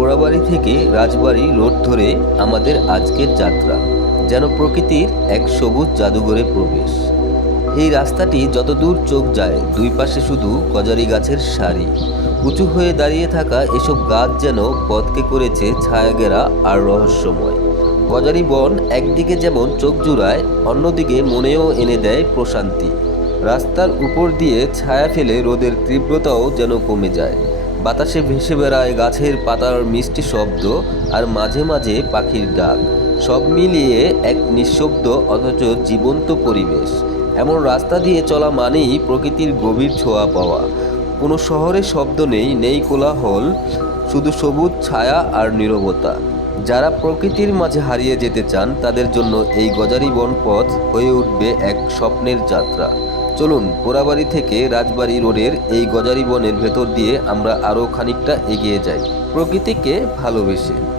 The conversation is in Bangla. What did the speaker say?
পোড়াবাড়ি থেকে রাজবাড়ি রোড ধরে আমাদের আজকের যাত্রা, যেন প্রকৃতির এক সবুজ জাদুঘরে প্রবেশ। এই রাস্তাটি যতদূর চোখ যায়, দুই পাশে শুধু গজারি গাছের সারি। উঁচু হয়ে দাঁড়িয়ে থাকা এসব গাছ যেন পথকে করেছে ছায়াগেরা আর রহস্যময়। গজারি বন একদিকে যেমন চোখ জুড়ায়, অন্যদিকে মনেও এনে দেয় প্রশান্তি। রাস্তার উপর দিয়ে ছায়া ফেলে রোদের তীব্রতাও যেন কমে যায়। বাতাসে ভেসে বেড়ায় গাছের পাতার মিষ্টি শব্দ আর মাঝে মাঝে পাখির ডাক। সব মিলিয়ে এক নিঃশব্দ অথচ জীবন্ত পরিবেশ। এমন রাস্তা দিয়ে চলা মানেই প্রকৃতির গভীর ছোঁয়া পাওয়া। কোনো শহরে শব্দ নেই নেই কোলাহল, শুধু সবুজ ছায়া আর নীরবতা। যারা প্রকৃতির মাঝে হারিয়ে যেতে চান, তাদের জন্য এই গজারি বনপথ হয়ে উঠবে এক স্বপ্নের যাত্রা। চলুন পোড়াবাড়ি থেকে রাজবাড়ি রোডের এই গজারি বনের ভেতর দিয়ে আমরা আরও খানিকটা এগিয়ে যাই। প্রকৃতিকে ভালোবেসে।